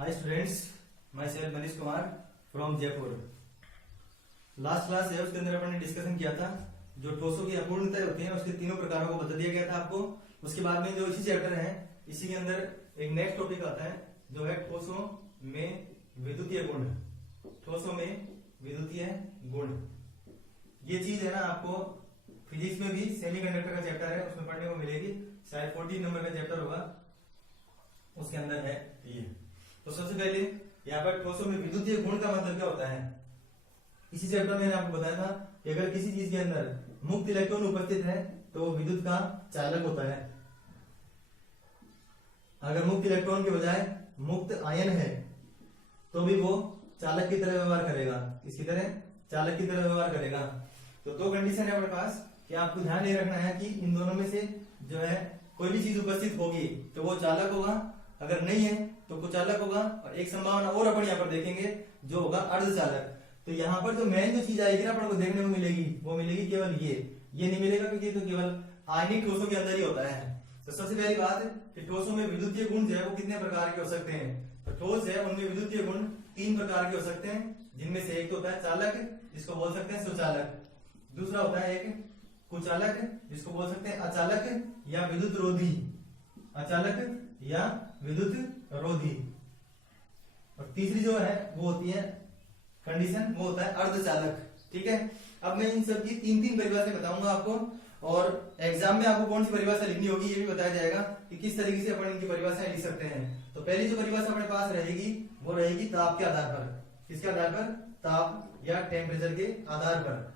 Hi students, my self Manish Kumar from Jaipur. Last class है उसके अंदर अपन ने डिस्कशन किया था जो ठोसों की अपूर्णताएं होती हैं उसके तीनों प्रकारों को बता दिया गया था आपको। उसके बाद में जो इसी चैप्टर है इसी के अंदर एक नेक्स्ट टॉपिक आता है जो है ठोसों में विद्युतीय गुण। ठोसों में विद्युतीय गुण ये चीज है ना आपको फिजिक्स में भी सेमीकंडक्टर का चैप्टर है उसमें पढ़ने को मिलेगी, शायद 14 नंबर का चैप्टर होगा उसके अंदर है ये। तो सबसे पहले यहाँ पर ठोसों में विद्युतीय गुण का मतलब क्या होता है। इसी चैप्टर में मैंने आपको बताया था कि अगर किसी चीज के अंदर मुक्त इलेक्ट्रॉन उपस्थित है तो वो विद्युत का चालक होता है। अगर मुक्त इलेक्ट्रॉन के बजाय मुक्त आयन है तो भी वो चालक की तरह व्यवहार करेगा। किसकी तरह? चालक की तरह व्यवहार करेगा। तो दो कंडीशन है अपने पास कि आपको ध्यान ये रखना है कि इन दोनों में से जो है कोई भी चीज उपस्थित होगी तो वो चालक होगा, अगर नहीं है तो कुचालक होगा। और एक संभावना और अपन यहाँ पर देखेंगे जो होगा अर्धचालक। तो यहाँ पर जो मेन जो चीज आएगी ना अपन को देखने को मिलेगी वो मिलेगी केवल ये नहीं मिलेगा क्योंकि ये तो केवल आयनिक ठोसों के अंदर ही होता है। तो सबसे पहली बात कि ठोसों में विद्युतीय गुण जो है वो कितने प्रकार के हो सकते हैं। तो ठोस है उनमें विद्युतीय गुण 3 प्रकार के हो सकते हैं, जिनमें से एक तो होता है चालक जिसको बोल सकते हैं सुचालक, दूसरा होता है एक कुचालक जिसको बोल सकते हैं अचालक या विद्युत रोधी, अचालक या विद्युत रोधी, और तीसरी जो है वो होती है कंडीशन वो होता है अर्धचालक। ठीक है, अब मैं इन सब की 3 परिभाषाएं बताऊंगा आपको और एग्जाम में आपको कौन सी परिभाषा लिखनी होगी ये भी बताया जाएगा कि किस तरीके से अपन इनकी परिभाषाएं लिख सकते हैं। तो पहली जो परिभाषा अपने पास रहेगी वो रहेगी ताप के आधार पर। किसके आधार पर? ताप या टेम्परेचर के आधार पर।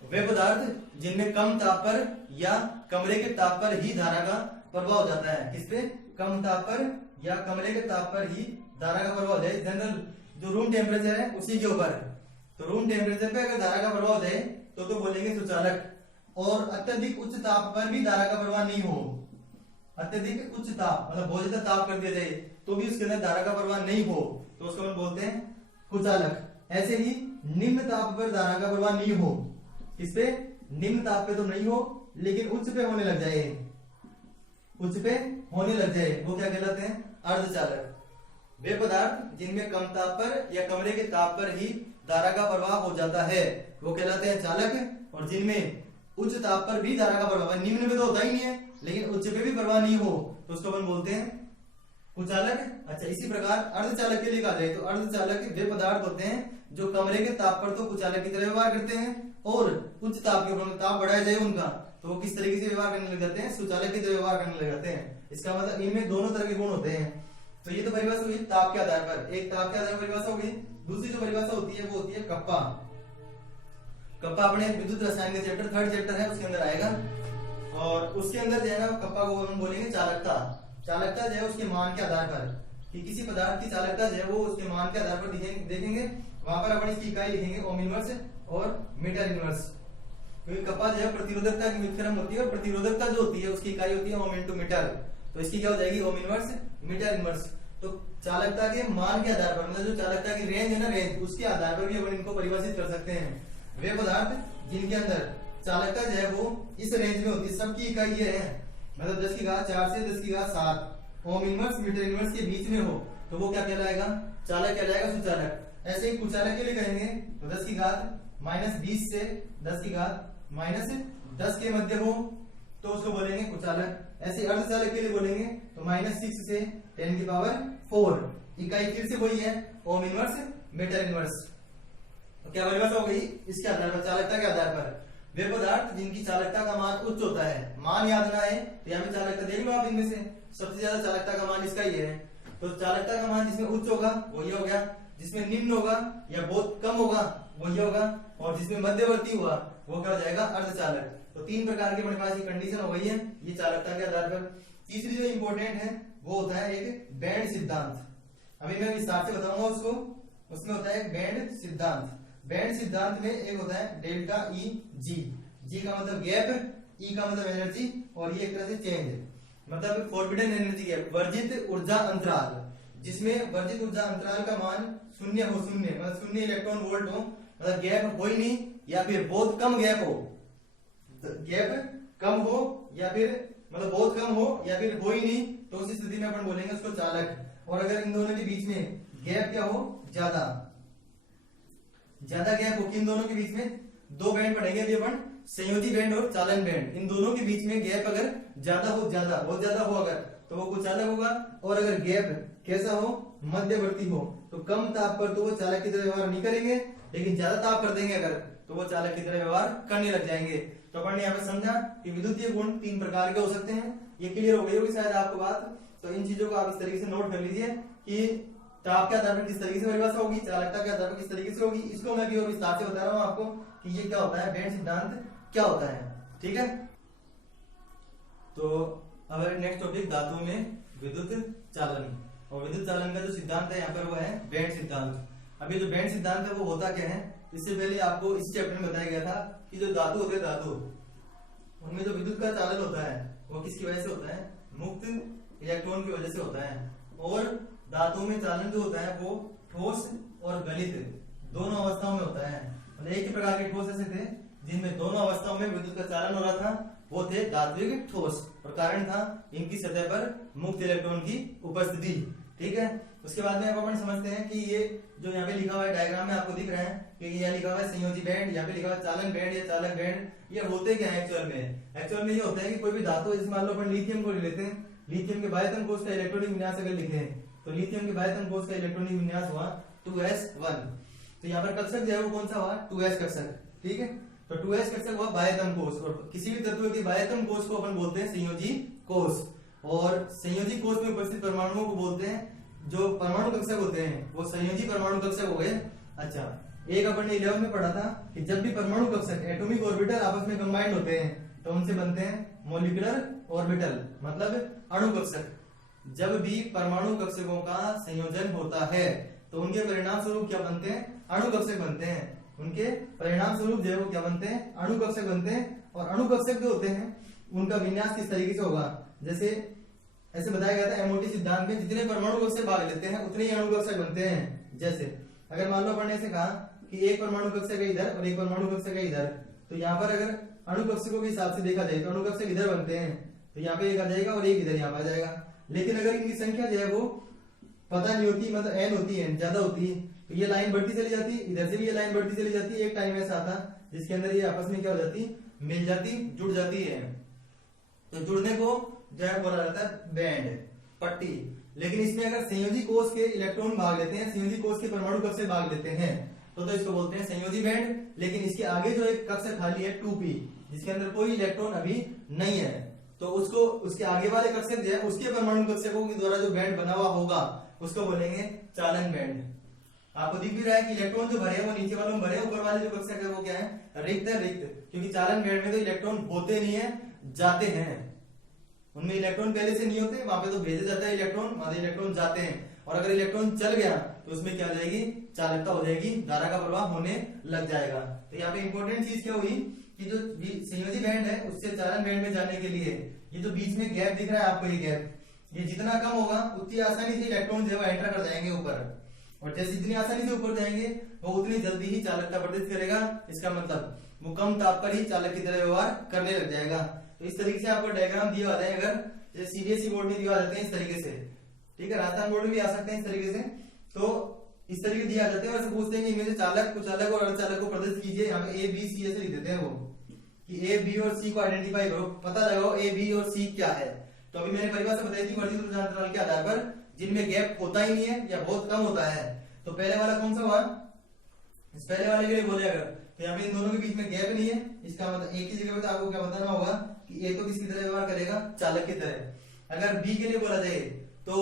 वे पदार्थ जिनमें कम ताप पर या कमरे के ताप पर ही धारा का प्रभाव हो जाता है। किस पे? कम ताप पर या कमरे के ताप पर ही धारा का प्रभाव हो जाए। जनरल जो रूम टेम्परेचर है उसी के ऊपर। तो रूम टेम्परेचर पे अगर धारा का प्रभाव हो जाए तो बोलेंगे सुचालक। और अत्यधिक उच्च ताप पर भी धारा का प्रवाह नहीं हो, अत्यधिक उच्च ताप मतलब बहुत ज्यादा ताप कर दिया जाए तो भी उसके अंदर धारा का प्रवाह नहीं हो तो उसको हम बोलते हैं कुचालक। ऐसे ही निम्न ताप पर धारा का प्रवाह नहीं हो, इस पे निम्न ताप पे तो नहीं हो लेकिन उच्च पे होने लग जाए, उच्च पे होने लग जाए वो क्या कहलाते हैं? अर्धचालक। वे पदार्थ जिनमें कम ताप पर या कमरे के ताप पर ही धारा का प्रवाह हो जाता है वो कहलाते हैं चालक। और जिनमें उच्च ताप पर भी धारा का प्रभाव, निम्न में तो होता ही नहीं है लेकिन उच्च पे भी प्रवाह नहीं हो तो उसको अपन बोलते हैं कुचालक। अच्छा, इसी प्रकार अर्धचालक के लिए कहा जाए तो अर्धचालक वे पदार्थ होते हैं जो कमरे के ताप पर तो कुचालक की तरह व्यवहार करते हैं और उच्च ताप के ऊपर ताप बढ़ाया जाए उनका तो वो किस तरीके से व्यवहार करने लग जाते हैं? सुचालक की तरह व्यवहार करने लग जाते हैं। इसका मतलब इनमें दोनों तरह के गुण होते हैं। तो ये तो परिभाषा हुई ताप के आधार पर, एक ताप के आधार पर परिभाषा होगी। दूसरी जो परिभाषा होती है वो होती है कप्पा। कप्पा अपने विद्युत रसायन का चैप्टर 3rd चैप्टर है उसके अंदर आएगा और उसके अंदर जो है ना कप्पा को हम बोलेंगे चालकता। चालकता जो है उसके मान के आधार पर कि किसी पदार्थ की चालकता जो है वो उसके मान के आधार पर देखेंगे। वहां पर अपन इसकी इकाई लिखेंगे ओम इनवर्स और मीटर इनवर्स, क्योंकि कप्पा जो है प्रतिरोधकता की व्युत्क्रम होती है और प्रतिरोधकता जो होती है उसकी इकाई होती है ओम इंटू मीटर। तो इसकी क्या हो जाएगी? Ohm inverse metre inverse. तो चालकता के मान के आधार पर मतलब जो चालकता की रेंज है ना, रेंज उसके आधार पर भी अपन इनको परिभाषित कर सकते हैं। वे पदार्थ जिनके अंदर चालकता जो है वो इस रेंज में होती है, सबकी इकाई ये है मतलब 10 की घात 4 से 10 की घात 7 ओम इनवर्स मीटर इनवर्स के बीच में हो तो वो क्या कहलाएगा? चालक कहलाएगा सुचालक। ऐसे ही कुचालक के लिए कहेंगे तो 10 की घात -20 से 10 की घात -10 के मध्य हो तो उसको बोलेंगे कुचालक। ऐसे अर्धचालक के लिए बोलेंगे तो -6 से 10 की पावर 4। इकाई फिर से वही है ओम इनवर्स मीटर इनवर्स। तो क्या परिभाषा हो गई? इसके आधार पर, चालकता के आधार पर वे पदार्थ जिनकी चालकता का मान उच्च होता है। मान याद ना है तो यहाँ पे चालकता देख लो आप, इनमें से सबसे ज्यादा चालकता का मान इसका ही है। तो चालकता का मान जिसमें उच्च होगा वो ये हो गया, जिसमें निम्न होगा या बहुत कम होगा वो ये होगा, और जिसमें मध्यवर्ती हुआ वो क्या हो जाएगा? अर्धचालक। तो 3 प्रकार के अपने पास ये कंडीशन हो गई है ये चालकता के आधार पर। तीसरी जो इंपॉर्टेंट है वो होता है एक बैंड सिद्धांत। अभी मैं विस्तार से बताऊंगा उसको। उसमें होता है एक बैंड सिद्धांत। बैंड सिद्धांत में एक होता है डेल्टा ई जी। जी का मतलब गैप, ई का मतलब एनर्जी और ये एक तरह से चेंज मतलब फॉरबिडन एनर्जी गैप, वर्जित ऊर्जा अंतराल, जिसमें वर्जित ऊर्जा अंतराल का मान 0 हो, 0 मतलब 0 इलेक्ट्रॉन वोल्ट हो, मतलब गैप हो ही नहीं या फिर बहुत कम गैप हो, गैप कम हो या फिर मतलब बहुत कम हो या फिर हो ही नहीं तो उस स्थिति में अपन बोलेंगे उसको चालक। और अगर इन दोनों के बीच में गैप क्या हो, ज्यादा गैप हो कि इन दोनों के बीच में दो बैंड पढ़ेंगे अभी अपन, संयोजी बैंड और चालन बैंड। इन दोनों के बीच में गैप अगर ज्यादा हो, बहुत ज्यादा हो अगर, तो वो कुचालक होगा। और अगर गैप कैसा हो, मध्यवर्ती हो, तो कम ताप पर तो वो चालक की तरह व्यवहार नहीं करेंगे, लेकिन ज्यादा ताप कर देंगे अगर, तो वो चालक की तरह व्यवहार करने लग जाएंगे। तो अपन ने यहाँ पे समझा कि विद्युतीय गुण 3 प्रकार के हो सकते हैं। ये क्लियर हो गई होगी शायद आपको बात। तो इन चीजों को आप इस तरीके से नोट कर लीजिए कि ताप के आधार पर किस तरीके से परिभाषा होगी, चालकता के आधार पर किस तरीके से होगी। इसको मैं भी और विस्तार से बता रहा हूँ आपको कि ये क्या होता है, बैंड सिद्धांत क्या होता है। ठीक है, तो अब नेक्स्ट टॉपिक धातु में विद्युत चालन। और विद्युत चालन का जो सिद्धांत है यहाँ पर वो है बैंड सिद्धांत। अभी जो बैंड सिद्धांत है वो होता क्या है, इससे पहले आपको इस चैप्टर में बताया गया था कि जो धातु होते हैं, धातु उनमें जो विद्युत का चालन होता है वो किसकी वजह से होता है, मुक्त इलेक्ट्रॉन की वजह से होता है। और धातु में चालन जो होता है वो ठोस और गलित दोनों अवस्थाओं में होता है। मतलब एक ही प्रकार के ठोस ऐसे थे जिनमें दोनों अवस्थाओं में विद्युत का चालन हो रहा था, वो थे धात्विक ठोस, और कारण था इनकी सतह पर मुक्त इलेक्ट्रॉन की उपस्थिति। ठीक है, उसके बाद में अपन समझते हैं कि ये जो यहाँ पे लिखा हुआ है डायग्राम में आपको दिख रहा है कि यहाँ लिखा हुआ है संयोजी बैंड, यहाँ पे लिखा हुआ है चालन बैंड या चालक बैंड। ये होते क्या है एक्चुअल में ये होता है कि कोई भी धातु, जैसे मान लो अपन लिथियम को लेते हैं, लिथियम के बाह्यतम कोश का इलेक्ट्रॉनिक विन्यास अगर लिखे तो लिथियम के बाह्यतम कोश का इलेक्ट्रॉनिक विन्यास हुआ 2s1। तो यहाँ पर कक्षक जो है वो कौन सा हुआ, 2s कक्षक। ठीक है, तो 2s कक्षक हुआ बाह्यतम कोश। और किसी भी तत्व के बाह्यतम कोश को अपन बोलते हैं संयोजी कोश, और संयोजी कोश में उपस्थित परमाणुओं को बोलते हैं, जो परमाणु कक्षक होते हैं वो संयोजी परमाणु कक्षक हो गए। अच्छा, एक अपन ने 11 में पढ़ा था कि जब भी परमाणु कक्षक एटॉमिक ऑर्बिटल आपस में कंबाइंड होते हैं तो उनसे बनते हैं मॉलिक्यूलर ऑर्बिटल, मतलब अणु कक्षक। जब भी परमाणु कक्षकों का संयोजन होता है तो उनके परिणाम स्वरूप क्या बनते हैं, अणु कक्षक बनते हैं। उनके परिणाम स्वरूप जो है वो क्या बनते हैं, अणु कक्षक बनते हैं। और अणु कक्षक जो होते हैं उनका विन्यास किस तरीके से होगा, जैसे ऐसे बताया गया था एमओटी सिद्धांत में, जितने परमाणु कक्षक भाग लेते हैं उतने ही अणु कक्षक बनते हैं। जैसे अगर मान लो अपन ने ऐसे कहा कि एक परमाणु कक्षक है इधर और एक परमाणु कक्षक है इधर, तो यहाँ पर अगर अणु कक्षकों के हिसाब से देखा जाए तो अणु कक्षक इधर बनते हैं, तो यहाँ पे एक आ जाएगा और एक इधर यहाँ पे आ जाएगा। लेकिन अगर इनकी संख्या जो है वो पता नहीं होती, मतलब n होती है, ज्यादा होती है, तो ये लाइन बढ़ती चली जाती, इधर से भी ये लाइन बढ़ती चली जाती। एक टाइम ऐसा आता जिसके अंदर ये आपस में क्या हो जाती, मिल जाती, जुड़ जाती है। तो जुड़ने को जो है बोला जाता है बैंड, पट्टी। लेकिन इसमें अगर संयोजी कोश के इलेक्ट्रॉन भाग लेते हैं, संयोजी कोश के परमाणु कक्षक भाग लेते हैं, तो इसको बोलते हैं संयोजी बैंड। लेकिन इसके आगे जो एक कक्षक खाली है 2p, जिसके अंदर कोई इलेक्ट्रॉन अभी नहीं है, तो उसको, उसके आगे वाले कक्षक जो है उसके परमाणु कक्षकों के द्वारा जो बैंड बना हुआ होगा उसको बोलेंगे चालन बैंड। आपको दिख भी रहा है कि इलेक्ट्रॉन जो भरे वो नीचे वालों में भरे, ऊपर वाले जो कक्षक है वो क्या है, रिक्त है, रिक्त। क्योंकि चालन बैंड में तो इलेक्ट्रॉन होते नहीं है, जाते हैं। उनमें इलेक्ट्रॉन पहले से नहीं होते, वहां पे तो भेजा जाता है इलेक्ट्रॉन, वहां इलेक्ट्रॉन जाते हैं। और अगर इलेक्ट्रॉन चल गया तो उसमें क्या हो जाएगी, चालकता हो जाएगी, धारा का प्रवाह होने लग जाएगा। तो यहाँ पे इंपॉर्टेंट चीज क्या हुई कि जो संयोजी बैंड है उससे चालन बैंड में जाने के लिए ये जो बीच में गैप दिख रहा है आपको, ये गैप, ये जितना कम होगा उतनी आसानी से इलेक्ट्रॉन जो है एंटर कर जाएंगे ऊपर, और जैसे जितनी आसानी से ऊपर जाएंगे वो उतनी जल्दी ही चालकता प्रदर्शित करेगा। इसका मतलब वो कम ताप पर ही चालक की तरह व्यवहार करने लग जाएगा। तो इस तरीके से आपको डायग्राम दिया हुआ है, अगर जैसे सीबीएसई बोर्ड में दिया जाते हैं इस तरीके से, ठीक है, राजस्थान बोर्ड में भी आ सकते हैं इस तरीके से। तो इस तरीके दिया जाते हैं और पूछते हैं कि इनमें से चालक, कुचालक और अर्धचालक को प्रदर्शित कीजिए। यहाँ पे ए बी सी ऐसे लिख देते हैं वो, कि ए बी और सी को आइडेंटिफाई करो, पता लगाओ ए बी और सी क्या है। तो अभी मैंने परिभाषा बताई थी वर्धित ऊर्जा अंतराल के आधार पर जिनमें गैप होता ही नहीं है या बहुत कम होता है। तो पहले वाला कौन सा हुआ, इस पहले वाले के लिए बोले अगर, तो यहाँ पे इन दोनों के बीच में गैप नहीं है, इसका मतलब एक ही जगह पे आपको क्या बताना होगा कि ए तो किसकी तरह व्यवहार करेगा, चालक की तरह। अगर बी के लिए बोला जाए तो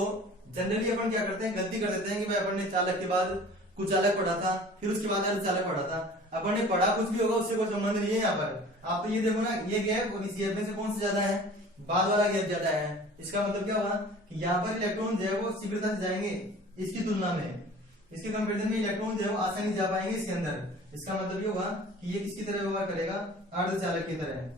जनरली अपन क्या करते हैं, गलती कर देते हैं कि भाई अपन ने चालक के बाद कुचालक पढ़ा था, फिर उसके बाद अर्धचालक पढ़ा था। अपन ने पढ़ा कुछ भी होगा उससे कोई संबंध नहीं है। यहाँ पर आप तो ये देखो ना, ये गैप और इस गैप में से कौन सा ज्यादा है, बाद वाला गैप ज्यादा है। इसका मतलब क्या हुआ कि यहाँ पर इलेक्ट्रॉन जो है वो शीघ्रता से जाएंगे इसकी तुलना में, इसके कंपेरिजन में इलेक्ट्रॉन जो है वो आसानी से जा पाएंगे इसके अंदर। इसका मतलब ये हुआ कि ये किसकी तरह व्यवहार करेगा, अर्धचालक की तरह।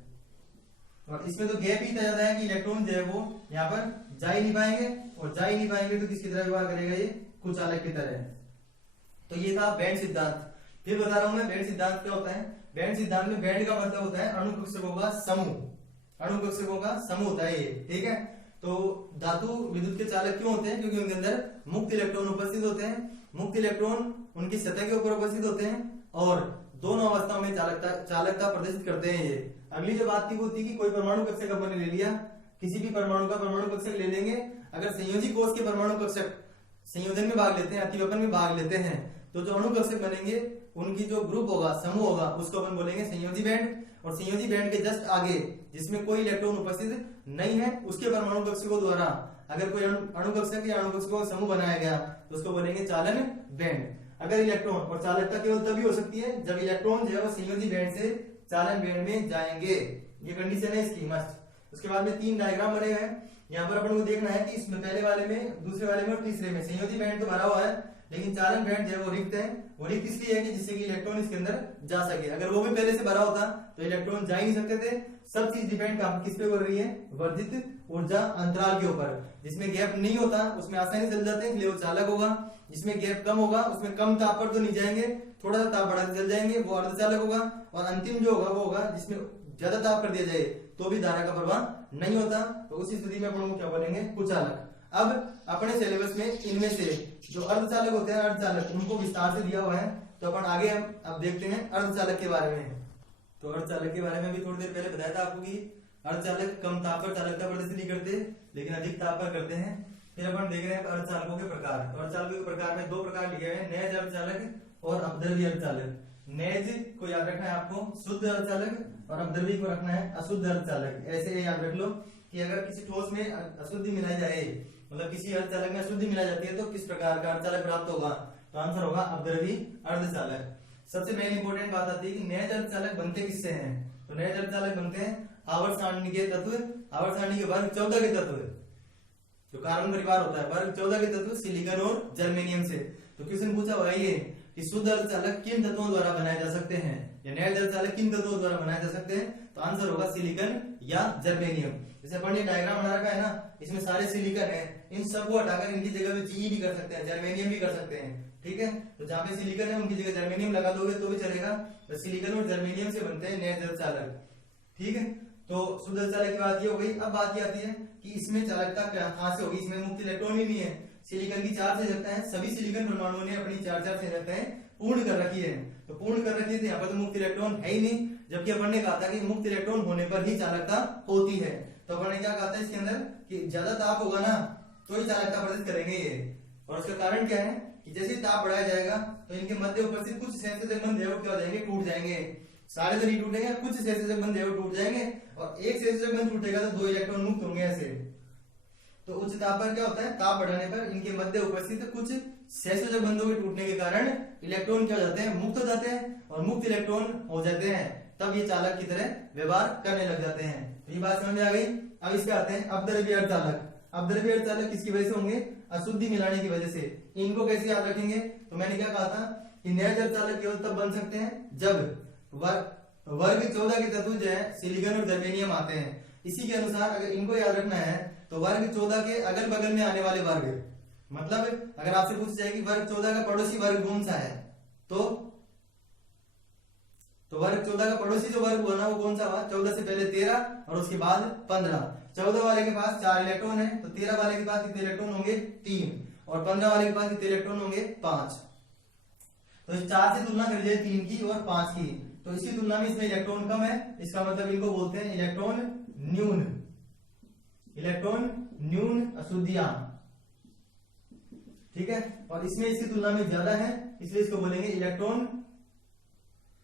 और इसमें तो गैप ही इतना ज्यादा है कि इलेक्ट्रॉन जो है वो यहाँ पर जा ही नहीं पाएंगे, और जा ही नहीं पाएंगे तो किसकी तरह व्यवहार करेगा, ये कुचालक की तरह। तो ये था बैंड सिद्धांत। फिर बता रहा हूं मैं बैंड सिद्धांत क्या होता है। बैंड सिद्धांत में बैंड का मतलब होता है अणु कक्षकों का समूह, अणु कक्षकों का समूह होता है ये, ठीक है। तो धातु विद्युत के चालक क्यों होते हैं? क्योंकि उनके अंदर मुक्त इलेक्ट्रॉन उपस्थित होते हैं। मुक्त इलेक्ट्रॉन उनकी सतह के ऊपर उपस्थित होते हैं और दोनों अवस्थाओं में चालकता प्रदर्शित करते हैं। ये अगली जो बात थी वो थी कि कोई परमाणु कक्षक अपन ने ले लिया, किसी भी परमाणु का परमाणु कक्षक ले लेंगे। अगर संयोजी कोष के परमाणु कक्षक संयोजन में भाग लेते हैं, अतिवेपन में भाग लेते हैं, तो जो अणु कक्षक बनेंगे उनकी जो ग्रुप होगा, समूह होगा, उसको अपन बोलेंगे संयोजी बैंड। और संयोजी बैंड के जस्ट आगे जिसमें कोई इलेक्ट्रॉन उपस्थित नहीं है उसके परमाणु कक्षकों द्वारा अगर कोई अणु कक्षक या अणु कक्षकों का समूह बनाया गया तो उसको बोलेंगे चालन बैंड। अगर इलेक्ट्रॉन और चालकता केवल तभी हो सकती है जब इलेक्ट्रॉन जो है वो संयोजी बैंड से चालन बैंड में जाएंगे। ये कंडीशन है इसकी मस्ट। उसके बाद में 3 डायग्राम बने हुए हैं। यहाँ पर अपन को देखना है कि इसमें पहले वाले में, दूसरे वाले में और तीसरे में संयोजी बैंड तो भरा हुआ है लेकिन चालन बैंड जो है वो रिक्त है। वो रिक्त इसलिए है कि जिससे कि इलेक्ट्रॉन इसके अंदर जा सके। अगर वो भी पहले से भरा होता तो इलेक्ट्रॉन जा ही नहीं सकते थे। सब चीज डिपेंड किस पे कर रही है? वर्धित ऊर्जा अंतराल के ऊपर। जिसमें गैप नहीं होता उसमें आसानी चल जाते हैं, इसलिए वो चालक होगा। जिसमें गैप कम होगा उसमें कम ताप पर तो नहीं जाएंगे, थोड़ा सा ताप बढ़ाते चल जाएंगे, वो अर्धचालक होगा। और अंतिम जो होगा वो होगा जिसमें ज्यादा ताप कर दिया जाए तो भी धारा का प्रवाह नहीं होता, तो उस स्थिति में अपन को क्या बनेंगे? कुचालक। अब अपने सिलेबस में इनमें से जो अर्धचालक होते हैं, अर्धचालक, उनको विस्तार से दिया हुआ है। तो अपन आगे हम अब देखते हैं अर्धचालक के बारे में। तो अर्धचालक के बारे में भी थोड़ी देर पहले बताया था आपको कि अर्धचालक कम ताप पर चालकता प्रदर्शित नहीं करते लेकिन अधिक ताप पर करते हैं। फिर अपन देख रहे हैं अर्धचालकों के प्रकार। तो अर्धचालकों के प्रकार में 2 प्रकार लिए हुए हैं, नैज अर्धचालक और अपद्रव्य अर्धचालक। नैज को याद रखना है आपको शुद्ध अर्धचालक और अपद्रव्य को रखना है अशुद्ध अर्धचालक। ऐसे याद रख लो कि अगर किसी ठोस में अशुद्धि मिलाई जाए, मतलब किसी अर्धचालक में अशुद्धि मिलाई जाती है तो किस प्रकार का अर्धचालक प्राप्त होगा? तो आंसर होगा अपद्रव्य अर्धचालक। सबसे मेन इंपोर्टेंट बात आती है कि नैज अर्धचालक बनते किससे हैं? तो नैज अर्धचालक बनते हैं आवर्त सारणी के तत्व, आवर्त सारणी के वर्ग 14 के तत्व, जो कार्बन परिवार होता है, वर्ग 14 के तत्व सिलिकॉन और जर्मेनियम से। तो क्वेश्चन पूछा हुआ है ये कि शुद्ध अर्धचालक किन तत्वों द्वारा बनाए जा सकते हैं या नैज अर्धचालक किन तत्वों द्वारा बनाए जा सकते हैं? तो आंसर होगा सिलिकॉन या जर्मेनियम। जैसे अपन ने डायग्राम बना रखा है ना, इसमें सारे सिलिकॉन है, इन सबको हटाकर इनकी जगह पे जी भी कर सकते हैं, जर्मेनियम भी कर सकते हैं। ठीक है, तो जहाँ पे सिलिकॉन है उनकी जगह जर्मेनियम लगा दोगे तो भी चलेगा। तो सिलिकॉन और जर्मेनियम से बनते हैं नैज अर्धचालक। ठीक है, तो शुद्ध अर्धचालक की बात ये हो गई। अब बात ये आती है कि इसमें चालकता कहां से होगी? इसमें मुक्त इलेक्ट्रॉन ही नहीं है। सिलिकॉन की 4 संयोजकताएं हैं, सभी सिलिकॉन परमाणुओं ने अपनी 4-4 संयोजकताएं पूर्ण कर रखी है। तो पूर्ण कर रखी है तो यहाँ पर तो मुक्त इलेक्ट्रॉन है ही नहीं, जबकि अपन ने कहा था कि मुक्त इलेक्ट्रॉन होने पर ही चालकता होती है। तो अपन ने क्या कहा था इसके अंदर कि ज्यादा ताप होगा ना तो ही चालकता प्रदर्शित करेंगे ये। और उसका कारण क्या है कि जैसे ताप बढ़ाया जाएगा तो इनके मध्य उपस्थित कुछ सहसंयोजक बंध है वो क्या हो जाएंगे? टूट जाएंगे। सारे तो नहीं टूटेंगे, कुछ सहसंयोजक बंध है वो टूट जाएंगे और एक सहसंयोजक बंध टूटेगा तो 2 इलेक्ट्रॉन मुक्त होंगे ऐसे। तो उच्च ताप पर क्या होता है? ताप बढ़ाने पर इनके मध्य उपस्थित कुछ सहसंयोजक बंधों के टूटने के कारण इलेक्ट्रॉन क्या हो जाते हैं? मुक्त हो जाते हैं। और मुक्त इलेक्ट्रॉन हो जाते हैं तब ये चालक की तरह व्यवहार करने लग जाते हैं। तो ये बात समझ में आ गई। अब इसके आते हैं अपद्रव्य अर्धचालक। अपद्रव्य अर्धचालक किसकी वजह से होंगे? अशुद्धि मिलाने की वजह से। इनको कैसे याद रखेंगे? तो मैंने क्या कहा था कि नैज अर्धचालक केवल तब बन सकते हैं जब वर्ग 14 के तत्व जो है सिलिकॉन और जर्मेनियम आते हैं। इसी के अनुसार अगर इनको याद रखना है तो वर्ग 14 के अगल बगल में आने वाले वर्ग, मतलब अगर आपसे पूछा जाए कि वर्ग 14 का पड़ोसी वर्ग कौन सा है, तो वर्ग 14 का पड़ोसी जो वर्ग हुआ ना वो कौन सा हुआ? 14 से पहले 13 और उसके बाद 15। 14 वाले के पास 4 इलेक्ट्रॉन है तो 13 वाले के पास कितने इलेक्ट्रॉन होंगे? 3। और 15 वाले के पास कितने इलेक्ट्रॉन होंगे? 5। तो इस 4 से तुलना कर जाए 3 की और 5 की, तो इसकी तुलना में इसमें इलेक्ट्रॉन कम है। इसका मतलब इनको बोलते हैं इलेक्ट्रॉन न्यून, इलेक्ट्रॉन न्यून अशुद्धियां। ठीक है, और इसमें इसकी तुलना में ज्यादा है इसलिए इसको बोलेंगे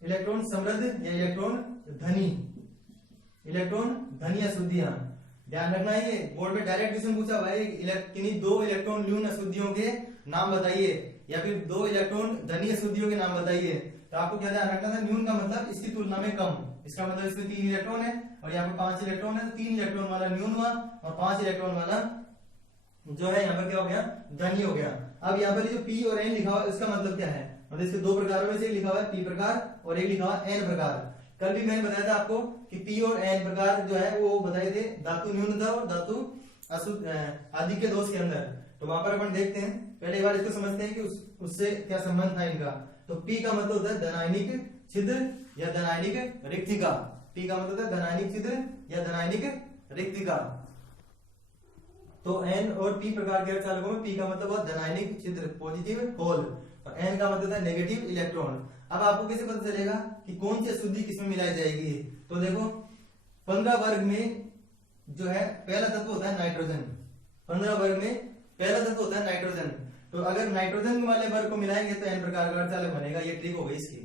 इलेक्ट्रॉन समृद्ध या इलेक्ट्रॉन धनी, इलेक्ट्रॉन धनी अशुद्धियां। ध्यान रखना है ये बोर्ड में डायरेक्ट क्वेश्चन पूछा हुआ है किन्हीं 2 इलेक्ट्रॉन न्यून अशुद्धियों के नाम बताइए या फिर 2 इलेक्ट्रॉन धनी अशुद्धियों के नाम बताइए। तो आपको क्या ध्यान रखना था? न्यून का मतलब इसकी तुलना में कम, इसका मतलब इसमें 3 इलेक्ट्रॉन है और यहाँ पे 5 इलेक्ट्रॉन है तो 3 इलेक्ट्रॉन वाला न्यून हुआ और 5 इलेक्ट्रॉन वाला जो है यहाँ पर क्या हो गया? धनी हो गया। अब यहाँ पर जो पी और एन लिखा हुआ है उसका मतलब क्या है? मतलब इसके 2 प्रकारों में से लिखा हुआ है पी प्रकार और एक लिखा हुआ है एन प्रकार। कल भी मैंने बताया था आपको कि पी और एन प्रकार जो है वो बताए थे धातु न्यूनता और धातु अशुद्ध आदि के दोष के अंदर। तो वहां पर अपन देखते हैं, पहले बार इसको समझते हैं कि उससे क्या संबंध था इनका। तो पी का मतलब होता है धनायनिक छिद्र या धनायनिक रिक्तिका। पी का मतलब होता है धनायनिक छिद्र या धनायनिक रिक्तिका। तो एन और पी प्रकार के अर्धचालकों में पी का मतलब हुआ धनायनिक छिद्र पॉजिटिव होल और एन का मतलब है नेगेटिव इलेक्ट्रॉन। अब आपको कैसे पता चलेगा कि कौन सी अशुद्धि किसमें मिलाई जाएगी? तो देखो 15 वर्ग में जो है पहला तत्व होता है नाइट्रोजन। 15 वर्ग में पहला तत्व होता है नाइट्रोजन। तो अगर नाइट्रोजन वाले वर्ग को मिलाएंगे तो एन प्रकार का अर्धचालक बनेगा। ये ट्रिक हो गई इसकी।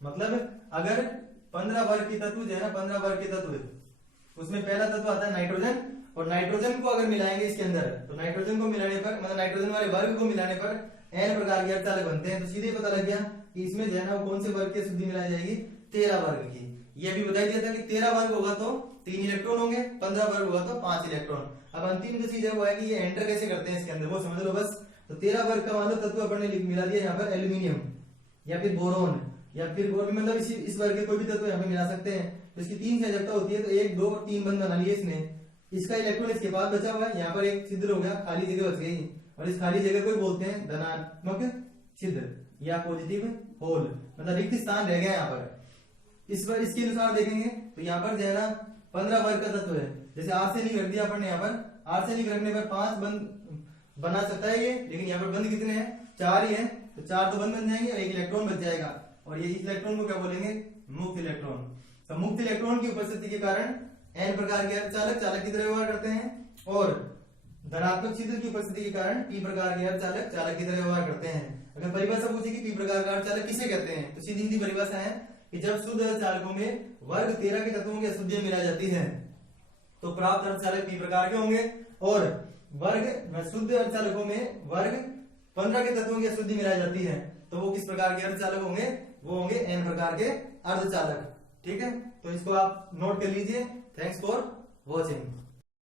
मतलब अगर 15 वर्ग की तत्व जो है ना, 15 वर्ग के तत्व उसमें पहला तत्व आता है नाइट्रोजन और नाइट्रोजन को अगर मिलाएंगे इसके अंदर तो नाइट्रोजन को मिलाने पर मतलब नाइट्रोजन वाले वर्ग को मिलाने पर एन प्रकार के अर्धचालक बनते हैं। तो सीधे पता लग गया कि इसमें जो है ना कौन से वर्ग की अशुद्धि मिलाई जाएगी? 13 वर्ग की। ये भी बता दिया था कि 13 वर्ग होगा तो 3 इलेक्ट्रॉन होंगे, 15 वर्ग होगा तो 5 इलेक्ट्रॉन। अब अंतिम जो चीज है वो है कि ये एंटर कैसे करते हैं इसके अंदर, वो समझ लो बस। तो 13 वर्ग का मान लो तत्व अपन ने मिला दिया यहाँ पर एल्यूमिनियम या फिर बोरोन या फिर और भी मतलब इस वर्ग के कोई भी तत्व यहाँ पे मिला सकते हैं। तो इसकी 3 संयोजकता होती है। तो 1 2 और 3 बंद बना लिए इसने। इसका इलेक्ट्रॉन इसके पास बचा हुआ है, यहाँ पर एक छिद्र हो गया, खाली जगह बच गई और इस खाली जगह को बोलते हैं धनात्मक छिद्र या पॉजिटिव होल, मतलब रिक्त स्थान रह गया यहाँ पर। इस पर इसके अनुसार देखेंगे तो यहाँ पर जो है ना 15 वर्ग का तत्व है। जैसे आर्सेनिक रख दिया अपन ने यहाँ पर, आर्सेनिक रखने पर 5 बंद बना सकता है ये, लेकिन यहाँ पर बंद कितने हैं? 4 ही है। तो 4 तो बंद बन जाएंगे और 1 इलेक्ट्रॉन बच जाएगा और ये इस इलेक्ट्रॉन को क्या बोलेंगे? मुक्त इलेक्ट्रॉन। तो मुक्त इलेक्ट्रॉन की उपस्थिति के कारण एन प्रकार के अर्धचालक चालक की तरह व्यवहार करते हैं और धनात्मक छिद्र की उपस्थिति के कारण पी प्रकार के अर्धचालक चालक की तरह व्यवहार करते हैं। अगर परिभाषा पूछे कि पी प्रकार का अर्धचालक किसे कहते हैं तो सीधी सीधी परिभाषा है कि जब शुद्ध अर्धचालकों में वर्ग 13 के तत्वों की अशुद्धियां मिलाई जाती है तो प्राप्त अर्धचालक पी प्रकार के होंगे और वर्ग शुद्ध अर्धचालकों में वर्ग 15 के तत्वों की अशुद्धि मिलाई जाती है तो वो किस प्रकार के अर्धचालक होंगे? वो होंगे एन प्रकार के अर्धचालक। ठीक है, तो इसको आप नोट कर लीजिए। Thanks for watching.